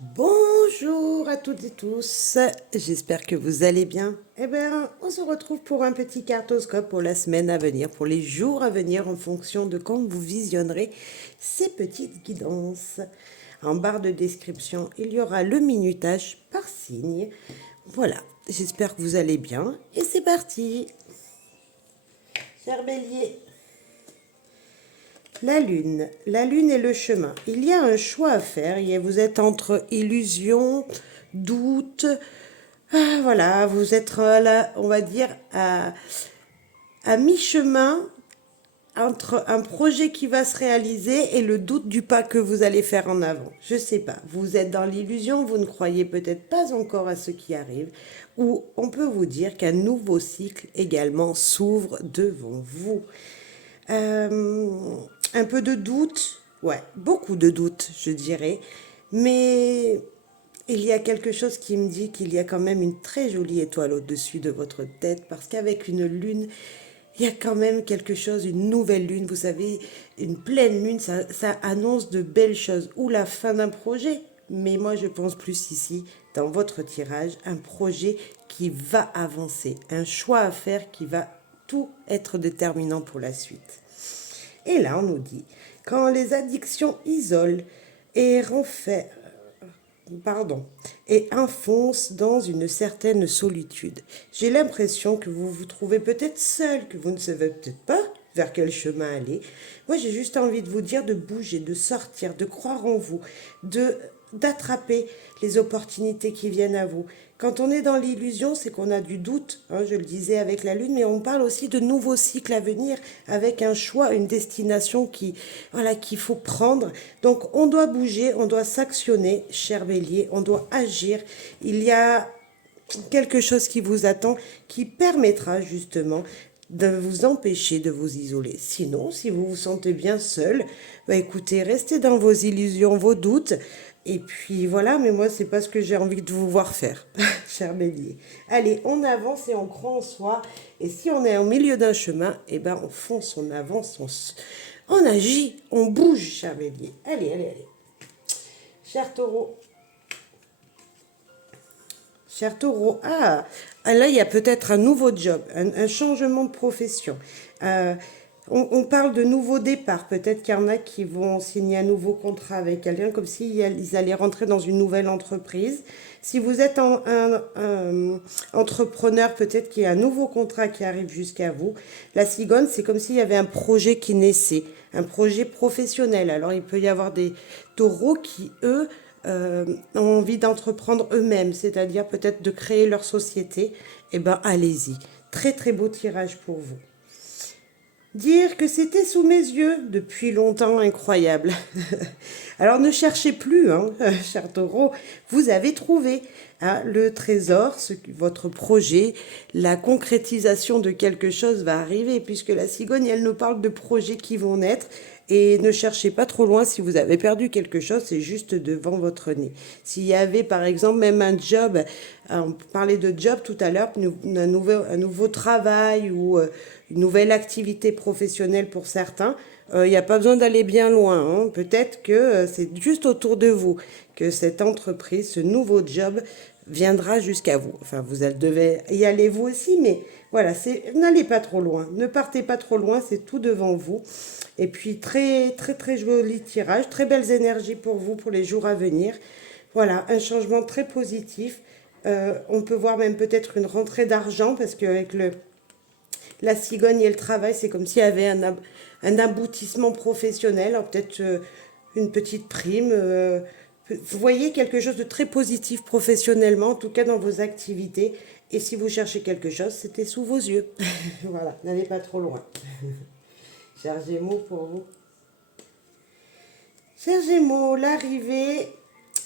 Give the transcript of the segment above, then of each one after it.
Bonjour à toutes et tous, j'espère que vous allez bien. Eh bien, on se retrouve pour un petit cartoscope pour la semaine à venir, pour les jours à venir en fonction de quand vous visionnerez ces petites guidances. En barre de description, il y aura le minutage par signe. Voilà, j'espère que vous allez bien et c'est parti. Cher Bélier, la lune est le chemin. Il y a un choix à faire. Vous êtes entre illusion, doute. Voilà, vous êtes là, on va dire, à mi-chemin entre un projet qui va se réaliser et le doute du pas que vous allez faire en avant. Je sais pas, vous êtes dans l'illusion, vous ne croyez peut-être pas encore à ce qui arrive, ou on peut vous dire qu'un nouveau cycle également s'ouvre devant vous. Euh, un peu de doute, ouais, beaucoup de doute, je dirais, mais il y a quelque chose qui me dit qu'il y a quand même une très jolie étoile au-dessus de votre tête, parce qu'avec une lune, il y a quand même quelque chose, une nouvelle lune, vous savez, une pleine lune, ça annonce de belles choses, ou la fin d'un projet, mais moi je pense plus ici, dans votre tirage, un projet qui va avancer, un choix à faire qui va tout être déterminant pour la suite. Et là, on nous dit, quand les addictions isolent et renferment, pardon, et enfoncent dans une certaine solitude, j'ai l'impression que vous vous trouvez peut-être seul, que vous ne savez peut-être pas vers quel chemin aller. Moi, j'ai juste envie de vous dire de bouger, de sortir, de croire en vous, de d'attraper les opportunités qui viennent à vous. Quand on est dans l'illusion, c'est qu'on a du doute, hein, je le disais avec la lune, mais on parle aussi de nouveaux cycles à venir, avec un choix, une destination voilà, qu'il faut prendre. Donc on doit bouger, on doit s'actionner, cher Bélier, on doit agir. Il y a quelque chose qui vous attend, qui permettra justement de vous empêcher de vous isoler. Sinon, si vous vous sentez bien seul, bah écoutez, restez dans vos illusions, vos doutes. Et puis voilà, mais moi, c'est pas ce que j'ai envie de vous voir faire, cher Bélier. Allez, on avance et on croit en soi. Et si on est au milieu d'un chemin, eh ben, on fonce, on avance, on agit, on bouge, cher Bélier. Allez, allez, allez. Cher Taureau, cher Taureau, là, il y a peut-être un nouveau job, un changement de profession. Euh, on parle de nouveau départ. Peut-être qu'il y en a qui vont signer un nouveau contrat avec quelqu'un, comme s'ils allaient rentrer dans une nouvelle entreprise. Si vous êtes un entrepreneur, peut-être qu'il y a un nouveau contrat qui arrive jusqu'à vous. La cigogne, c'est comme s'il y avait un projet qui naissait, un projet professionnel. Alors, il peut y avoir des taureaux qui, eux, ont envie d'entreprendre eux-mêmes, c'est-à-dire peut-être de créer leur société. Eh bien, allez-y. Très, très beau tirage pour vous. Dire que c'était sous mes yeux depuis longtemps, incroyable. Alors ne cherchez plus, hein, cher taureau, vous avez trouvé hein, le trésor, votre projet, la concrétisation de quelque chose va arriver, puisque la cigogne, elle nous parle de projets qui vont naître. Et ne cherchez pas trop loin si vous avez perdu quelque chose, c'est juste devant votre nez. S'il y avait par exemple même un job, on parlait de job tout à l'heure, un nouveau travail ou une nouvelle activité professionnelle pour certains, il n'y a pas besoin d'aller bien loin. Hein. Peut-être que c'est juste autour de vous que cette entreprise, ce nouveau job viendra jusqu'à vous. Enfin, vous devez y aller vous aussi, mais voilà, n'allez pas trop loin. Ne partez pas trop loin, c'est tout devant vous. Et puis, très, très, très joli tirage, très belles énergies pour vous pour les jours à venir. Voilà, un changement très positif. On peut voir même peut-être une rentrée d'argent parce qu'avec la cigogne et le travail, c'est comme s'il y avait un aboutissement professionnel, peut-être une petite prime. Vous voyez quelque chose de très positif professionnellement, en tout cas dans vos activités. Et si vous cherchez quelque chose, c'était sous vos yeux. Voilà, n'allez pas trop loin. Cher Gémeaux, pour vous. Cher Gémeaux, l'arrivée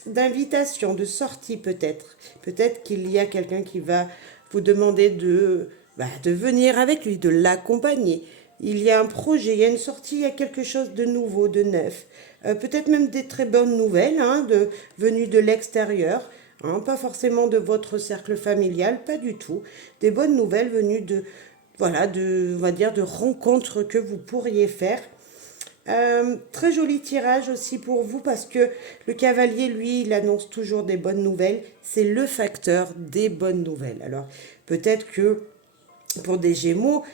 d'invitation, de sortie peut-être. Peut-être qu'il y a quelqu'un qui va vous demander de venir avec lui, de l'accompagner. Il y a un projet, il y a une sortie, il y a quelque chose de nouveau, de neuf. Peut-être même des très bonnes nouvelles hein, venues de l'extérieur. Hein, pas forcément de votre cercle familial, pas du tout. Des bonnes nouvelles venues voilà, on va dire, de rencontres que vous pourriez faire Très joli tirage aussi pour vous parce que le cavalier, lui, il annonce toujours des bonnes nouvelles. C'est le facteur des bonnes nouvelles. Alors, peut-être que pour des Gémeaux,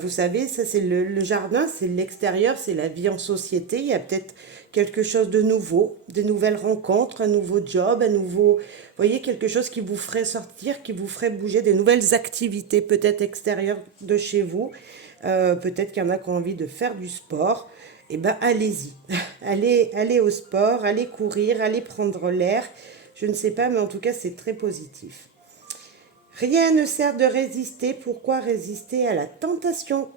vous savez, ça c'est le jardin, c'est l'extérieur, c'est la vie en société. Il y a peut-être quelque chose de nouveau, de nouvelles rencontres, un nouveau job, un nouveau, vous voyez, quelque chose qui vous ferait sortir, qui vous ferait bouger, des nouvelles activités peut-être extérieures de chez vous. Peut-être qu'il y en a qui ont envie de faire du sport. Eh ben, allez-y. Allez au sport, allez courir, allez prendre l'air. Je ne sais pas, mais en tout cas, c'est très positif. Rien ne sert de résister. Pourquoi résister à la tentation?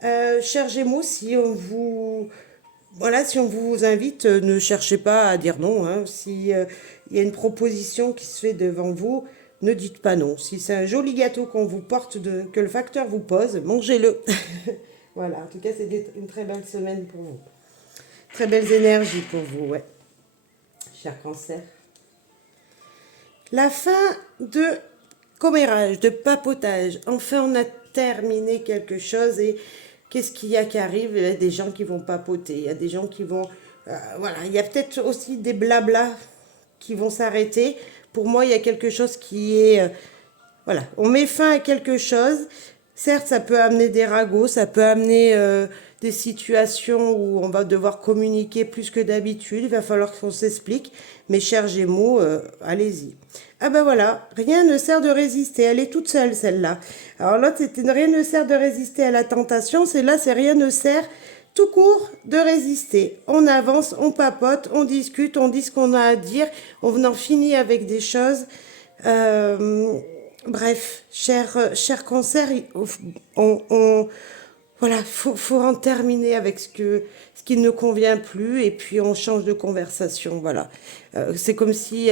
Cher Gémeaux, si on vous, voilà, si on vous invite, ne cherchez pas à dire non, hein. Si il y a une proposition qui se fait devant vous, ne dites pas non. Si c'est un joli gâteau qu'on vous porte, que le facteur vous pose, mangez-le. Voilà, en tout cas, c'est une très belle semaine pour vous. Très belles énergies pour vous, ouais. Cher Cancer. La fin de commérage, de papotage. Enfin, on a terminé quelque chose et qu'est-ce qu'il y a qui arrive? Il y a des gens qui vont papoter, il y a des gens qui vont... voilà, il y a peut-être aussi des blablas qui vont s'arrêter. Pour moi, il y a quelque chose qui est... voilà, on met fin à quelque chose. Certes, ça peut amener des ragots, ça peut amener des situations où on va devoir communiquer plus que d'habitude. Il va falloir qu'on s'explique. Mais chers Gémeaux, allez-y. Ah ben voilà, rien ne sert de résister. Elle est toute seule, celle-là. Alors l'autre, c'était rien ne sert de résister à la tentation. Celle-là, c'est rien ne sert tout court de résister. On avance, on papote, on discute, on dit ce qu'on a à dire. On en finit avec des choses. Bref, cher Cancer, voilà, faut en terminer avec ce qui ne convient plus et puis on change de conversation. Voilà, c'est comme si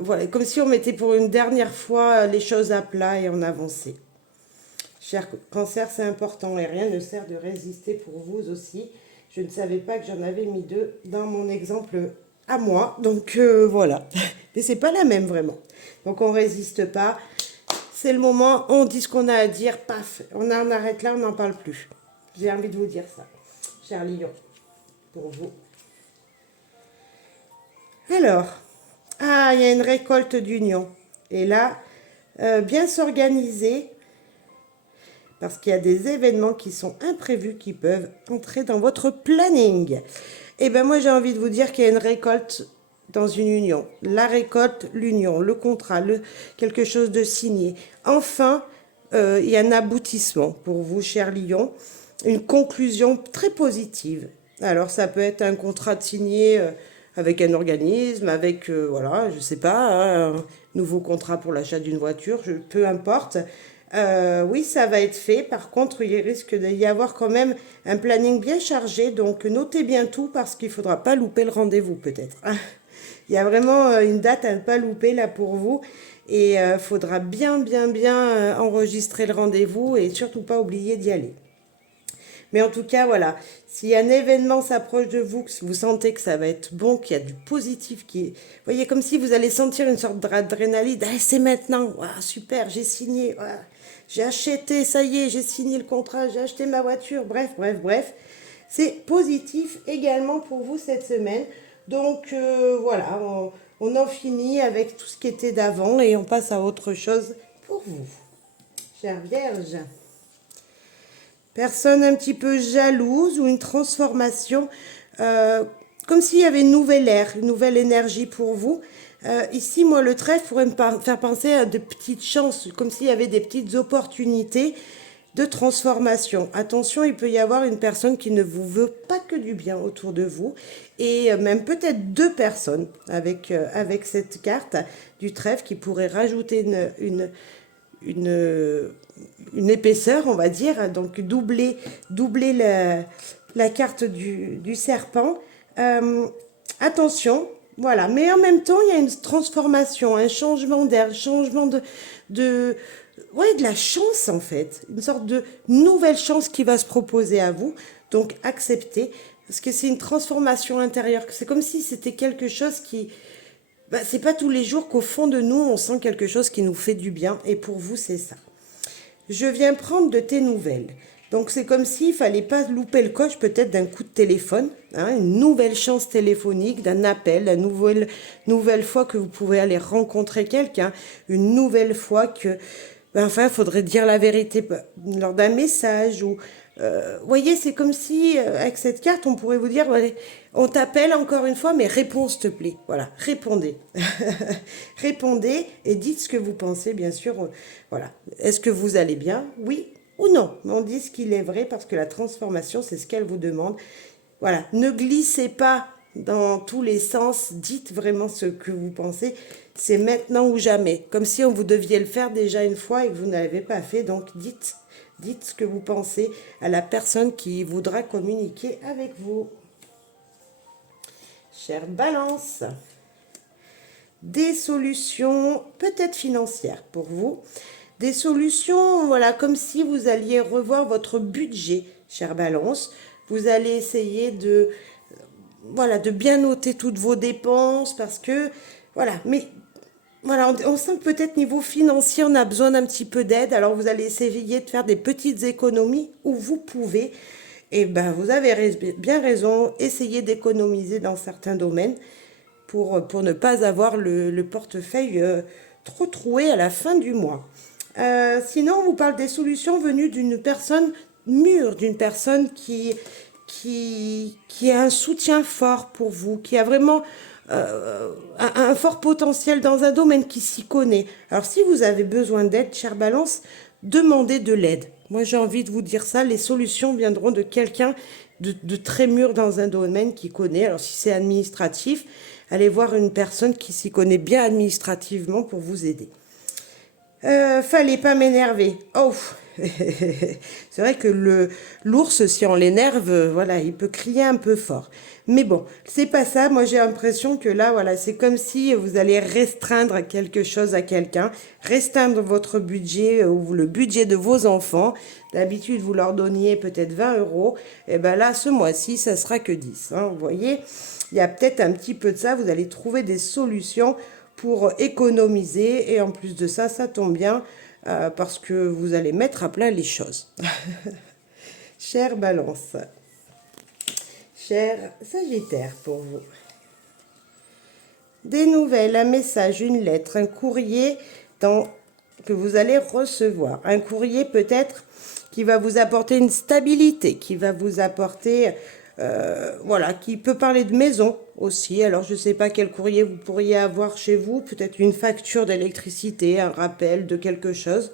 voilà, comme si on mettait pour une dernière fois les choses à plat et on avançait. Cher Cancer, c'est important et rien ne sert de résister pour vous aussi. Je ne savais pas que j'en avais mis deux dans mon exemple à moi, donc voilà. Mais c'est pas la même vraiment. Donc on résiste pas. C'est le moment, on dit ce qu'on a à dire, paf, on arrête là, on n'en parle plus. J'ai envie de vous dire ça, cher Lion, pour vous. Alors, ah, il y a une récolte d'union. Et là, bien s'organiser, parce qu'il y a des événements qui sont imprévus, qui peuvent entrer dans votre planning. Et bien moi, j'ai envie de vous dire qu'il y a une récolte dans une union. La récolte, l'union, le contrat, quelque chose de signé. Enfin, il y a un aboutissement pour vous, cher Lion. Une conclusion très positive. Alors, ça peut être un contrat de signé avec un organisme, avec, voilà, je sais pas, hein, un nouveau contrat pour l'achat d'une voiture, peu importe. Oui, ça va être fait. Par contre, il risque d'y avoir quand même un planning bien chargé. Donc, notez bien tout parce qu'il ne faudra pas louper le rendez-vous peut-être. Il y a vraiment une date à ne pas louper là pour vous. Et il faudra bien enregistrer le rendez-vous et surtout pas oublier d'y aller. Mais en tout cas, voilà, si un événement s'approche de vous, que vous sentez que ça va être bon, qu'il y a du positif, vous voyez, comme si vous allez sentir une sorte d'adrénaline, ah, c'est maintenant, ah, super, j'ai signé, ah, j'ai acheté, ça y est, j'ai signé le contrat, j'ai acheté ma voiture, bref. C'est positif également pour vous cette semaine. Donc voilà, on en finit avec tout ce qui était d'avant et on passe à autre chose pour vous, chère Vierge. Personne un petit peu jalouse ou une transformation, comme s'il y avait une nouvelle ère, une nouvelle énergie pour vous. Ici, moi, le trèfle pourrait me faire penser à de petites chances, comme s'il y avait des petites opportunités de transformation. Attention, il peut y avoir une personne qui ne vous veut pas que du bien autour de vous, et même peut-être deux personnes avec cette carte du trèfle qui pourrait rajouter une épaisseur, on va dire, donc doubler la carte du serpent. Attention, voilà. Mais en même temps, il y a une transformation, un changement d'air, un changement de la chance en fait. Une sorte de nouvelle chance qui va se proposer à vous. Donc acceptez, parce que c'est une transformation intérieure. C'est comme si c'était quelque chose qui... c'est pas tous les jours qu'au fond de nous, on sent quelque chose qui nous fait du bien. Et pour vous, c'est ça. Je viens prendre de tes nouvelles. Donc c'est comme s'il fallait pas louper le coche peut-être d'un coup de téléphone, hein, une nouvelle chance téléphonique, d'un appel, une nouvelle fois que vous pouvez aller rencontrer quelqu'un, une nouvelle fois que, ben, enfin, il faudrait dire la vérité lors d'un message ou, vous voyez, c'est comme si avec cette carte, on pourrait vous dire, allez, on t'appelle encore une fois, mais réponds s'il te plaît. Voilà, répondez. Répondez et dites ce que vous pensez, bien sûr. Voilà. Est-ce que vous allez bien? Oui ou non? Mais on dit ce qu'il est vrai parce que la transformation, c'est ce qu'elle vous demande. Voilà. Ne glissez pas dans tous les sens. Dites vraiment ce que vous pensez. C'est maintenant ou jamais. Comme si on vous deviez le faire déjà une fois et que vous n'avez pas fait. Donc, dites ce que vous pensez à la personne qui voudra communiquer avec vous. Chère Balance, des solutions peut-être financières pour vous. Des solutions, voilà, comme si vous alliez revoir votre budget, chère Balance. Vous allez essayer de, voilà, de bien noter toutes vos dépenses parce que, voilà, mais voilà, on sent que peut-être niveau financier, on a besoin d'un petit peu d'aide. Alors vous allez essayer de faire des petites économies où vous pouvez. Et ben vous avez bien raison, essayez d'économiser dans certains domaines pour ne pas avoir le portefeuille trop troué à la fin du mois. Sinon, on vous parle des solutions venues d'une personne mûre, d'une personne qui a un soutien fort pour vous, qui a vraiment un fort potentiel dans un domaine, qui s'y connaît. Alors, si vous avez besoin d'aide, chère Balance, demandez de l'aide. Moi, j'ai envie de vous dire ça, les solutions viendront de quelqu'un de très mûr dans un domaine qui connaît. Alors, si c'est administratif, allez voir une personne qui s'y connaît bien administrativement pour vous aider. Fallait pas m'énerver. Oh, c'est vrai que l'ours, si on l'énerve, voilà, il peut crier un peu fort. Mais bon, c'est pas ça. Moi, j'ai l'impression que là, voilà, c'est comme si vous allez restreindre quelque chose à quelqu'un, restreindre votre budget ou le budget de vos enfants. D'habitude, vous leur donniez peut-être 20 euros. Et ben là, ce mois-ci, ça sera que 10. Hein, vous voyez, il y a peut-être un petit peu de ça. Vous allez trouver des solutions pour économiser. Et en plus de ça, ça tombe bien parce que vous allez mettre à plat les choses. Chère Balance, cher Sagittaire pour vous. Des nouvelles, un message, une lettre, un courrier que vous allez recevoir. Un courrier peut-être qui va vous apporter une stabilité, qui va vous apporter, voilà, qui peut parler de maison aussi. Alors je ne sais pas quel courrier vous pourriez avoir chez vous, peut-être une facture d'électricité, un rappel de quelque chose.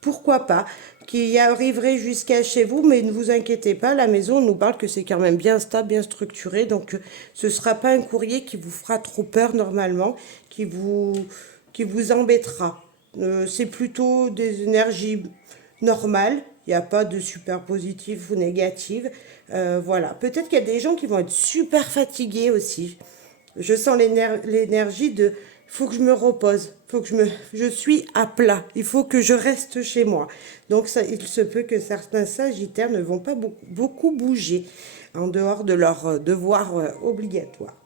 Pourquoi pas, qui arriverait jusqu'à chez vous, mais ne vous inquiétez pas, la maison nous parle que c'est quand même bien stable, bien structuré, donc ce ne sera pas un courrier qui vous fera trop peur normalement, qui vous embêtera. C'est plutôt des énergies normales, il n'y a pas de super positif ou négatif. Voilà, peut-être qu'il y a des gens qui vont être super fatigués aussi. Je sens l'énergie de il faut que je me repose, je suis à plat, il faut que je reste chez moi. Donc ça, il se peut que certains sagittaires ne vont pas beaucoup bouger en dehors de leurs devoirs obligatoires.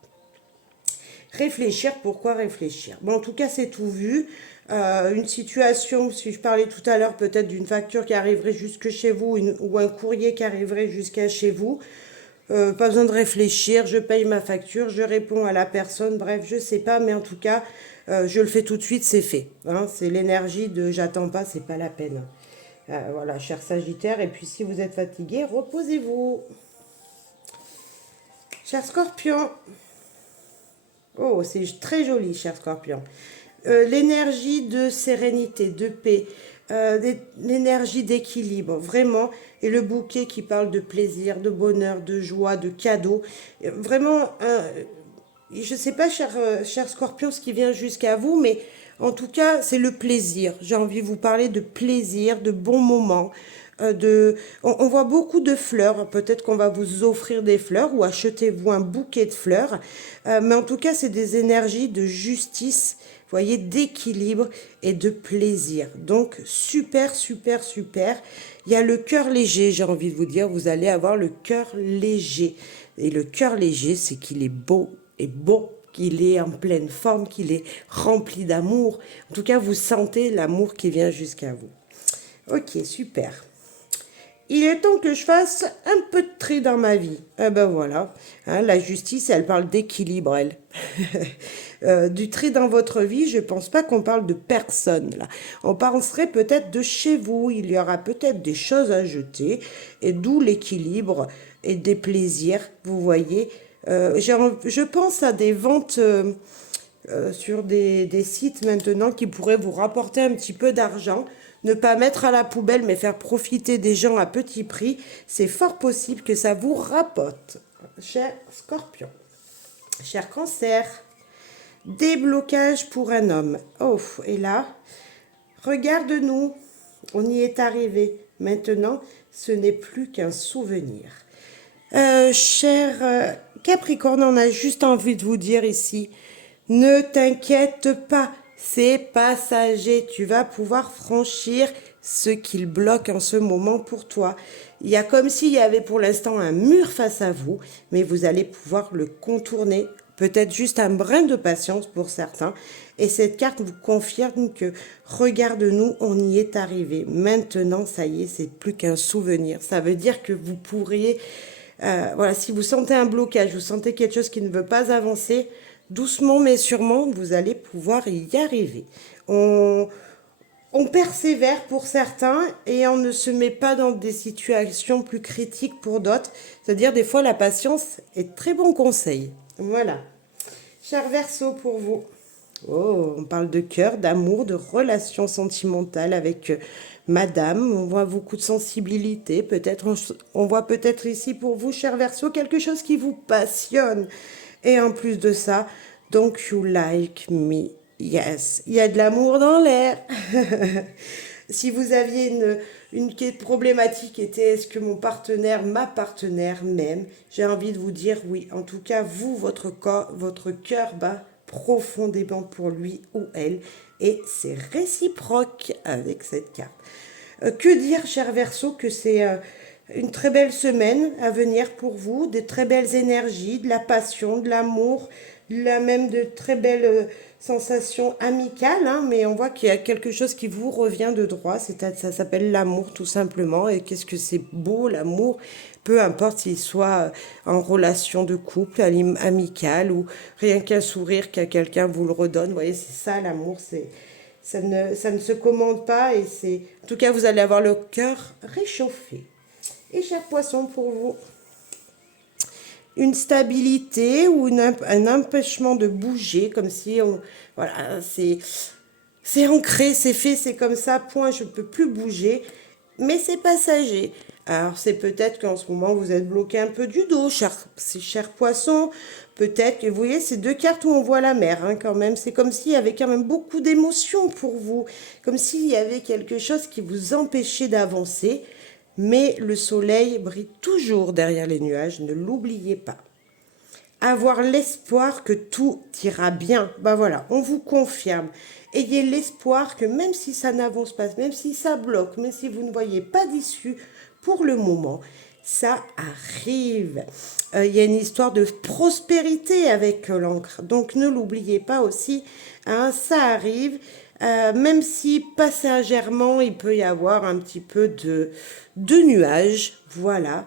Réfléchir, pourquoi réfléchir? Bon, en tout cas, c'est tout vu. Une situation, si je parlais tout à l'heure peut-être d'une facture qui arriverait jusque chez vous ou un courrier qui arriverait jusqu'à chez vous, pas besoin de réfléchir, je paye ma facture, je réponds à la personne, bref, je sais pas, mais en tout cas, je le fais tout de suite, c'est fait. Hein, c'est l'énergie de j'attends pas, c'est pas la peine. Voilà, cher Sagittaire, et puis si vous êtes fatigué, reposez-vous. Cher Scorpion, oh, c'est très joli, cher Scorpion. L'énergie de sérénité, de paix, l'énergie d'équilibre, vraiment, et le bouquet qui parle de plaisir, de bonheur, de joie, de cadeaux. Vraiment, je ne sais pas, cher Scorpion, ce qui vient jusqu'à vous, mais en tout cas, c'est le plaisir. J'ai envie de vous parler de plaisir, de bons moments. On voit beaucoup de fleurs. Peut-être qu'on va vous offrir des fleurs ou achetez-vous un bouquet de fleurs. Mais en tout cas, c'est des énergies de justice, vous voyez, d'équilibre et de plaisir. Donc, super, super, super. Il y a le cœur léger, j'ai envie de vous dire. Vous allez avoir le cœur léger. Et le cœur léger, c'est qu'il est beau et beau, qu'il est en pleine forme, qu'il est rempli d'amour. En tout cas, vous sentez l'amour qui vient jusqu'à vous. Ok, super. Il est temps que je fasse un peu de tri dans ma vie. Eh ben voilà, hein, la justice, elle parle d'équilibre, elle. Du tri dans votre vie, je pense pas qu'on parle de personne là. On penserait peut-être de chez vous. Il y aura peut-être des choses à jeter, et d'où l'équilibre et des plaisirs. Vous voyez, je pense à des ventes. Sur des sites maintenant qui pourraient vous rapporter un petit peu d'argent, ne pas mettre à la poubelle mais faire profiter des gens à petit prix, c'est fort possible que ça vous rapporte. Cher Scorpion, cher Cancer, déblocage pour un homme. Oh, et là, regarde-nous, on y est arrivé. Maintenant, ce n'est plus qu'un souvenir. Cher Capricorne, on a juste envie de vous dire ici, ne t'inquiète pas, c'est passager. Tu vas pouvoir franchir ce qu'il bloque en ce moment pour toi. Il y a comme s'il y avait pour l'instant un mur face à vous, mais vous allez pouvoir le contourner. Peut-être juste un brin de patience pour certains. Et cette carte vous confirme que, regarde-nous, on y est arrivé. Maintenant, ça y est, c'est plus qu'un souvenir. Ça veut dire que vous pourriez... voilà, si vous sentez un blocage, vous sentez quelque chose qui ne veut pas avancer, doucement mais sûrement, vous allez pouvoir y arriver. On persévère pour certains et on ne se met pas dans des situations plus critiques pour d'autres. C'est-à-dire, des fois, la patience est très bon conseil. Voilà. Cher Verseau, pour vous. Oh, on parle de cœur, d'amour, de relations sentimentales avec madame. On voit beaucoup de sensibilité. Peut-être, on voit peut-être ici pour vous, cher Verseau, quelque chose qui vous passionne. Et en plus de ça, don't you like me? Yes, il y a de l'amour dans l'air. Si vous aviez une problématique était est-ce que mon partenaire, ma partenaire m'aime, j'ai envie de vous dire oui. En tout cas, vous, votre cœur bat profondément pour lui ou elle. Et c'est réciproque avec cette carte. Que dire, cher Verseau, que c'est une très belle semaine à venir pour vous, de très belles énergies, de la passion, de l'amour, même de très belles sensations amicales, hein, mais on voit qu'il y a quelque chose qui vous revient de droit, ça s'appelle l'amour tout simplement, et qu'est-ce que c'est beau l'amour, peu importe s'il soit en relation de couple, amicale, ou rien qu'un sourire qu'à quelqu'un vous le redonne, vous voyez, c'est ça l'amour, ça ne se commande pas, et en tout cas vous allez avoir le cœur réchauffé. Et cher Poisson, pour vous, une stabilité ou un empêchement de bouger, comme si voilà, c'est ancré, c'est fait, c'est comme ça, point, je ne peux plus bouger, mais c'est passager. Alors c'est peut-être qu'en ce moment vous êtes bloqué un peu du dos, cher Poisson, peut-être que vous voyez, c'est deux cartes où on voit la mer, hein, quand même, c'est comme s'il y avait quand même beaucoup d'émotions pour vous, comme s'il y avait quelque chose qui vous empêchait d'avancer. Mais le soleil brille toujours derrière les nuages, ne l'oubliez pas. Avoir l'espoir que tout ira bien. Ben voilà, on vous confirme. Ayez l'espoir que même si ça n'avance pas, même si ça bloque, même si vous ne voyez pas d'issue pour le moment, ça arrive. Il y a une histoire de prospérité avec l'encre. Donc ne l'oubliez pas aussi, hein, ça arrive. Même si passagèrement il peut y avoir un petit peu de nuages, voilà,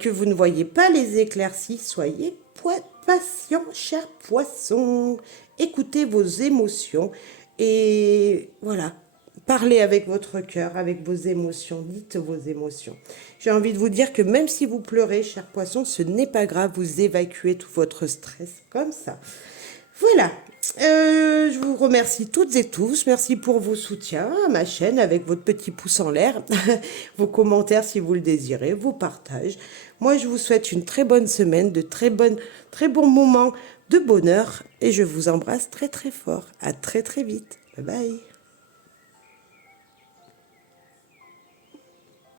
que vous ne voyez pas les éclaircies, soyez patient, cher Poisson, écoutez vos émotions et voilà, parlez avec votre cœur, avec vos émotions, dites vos émotions. J'ai envie de vous dire que même si vous pleurez, cher Poisson, ce n'est pas grave, vous évacuez tout votre stress comme ça. Voilà, je vous remercie toutes et tous. Merci pour vos soutiens à ma chaîne avec votre petit pouce en l'air, vos commentaires si vous le désirez, vos partages. Moi, je vous souhaite une très bonne semaine, de très bons moments de bonheur et je vous embrasse très très fort. À très très vite. Bye bye.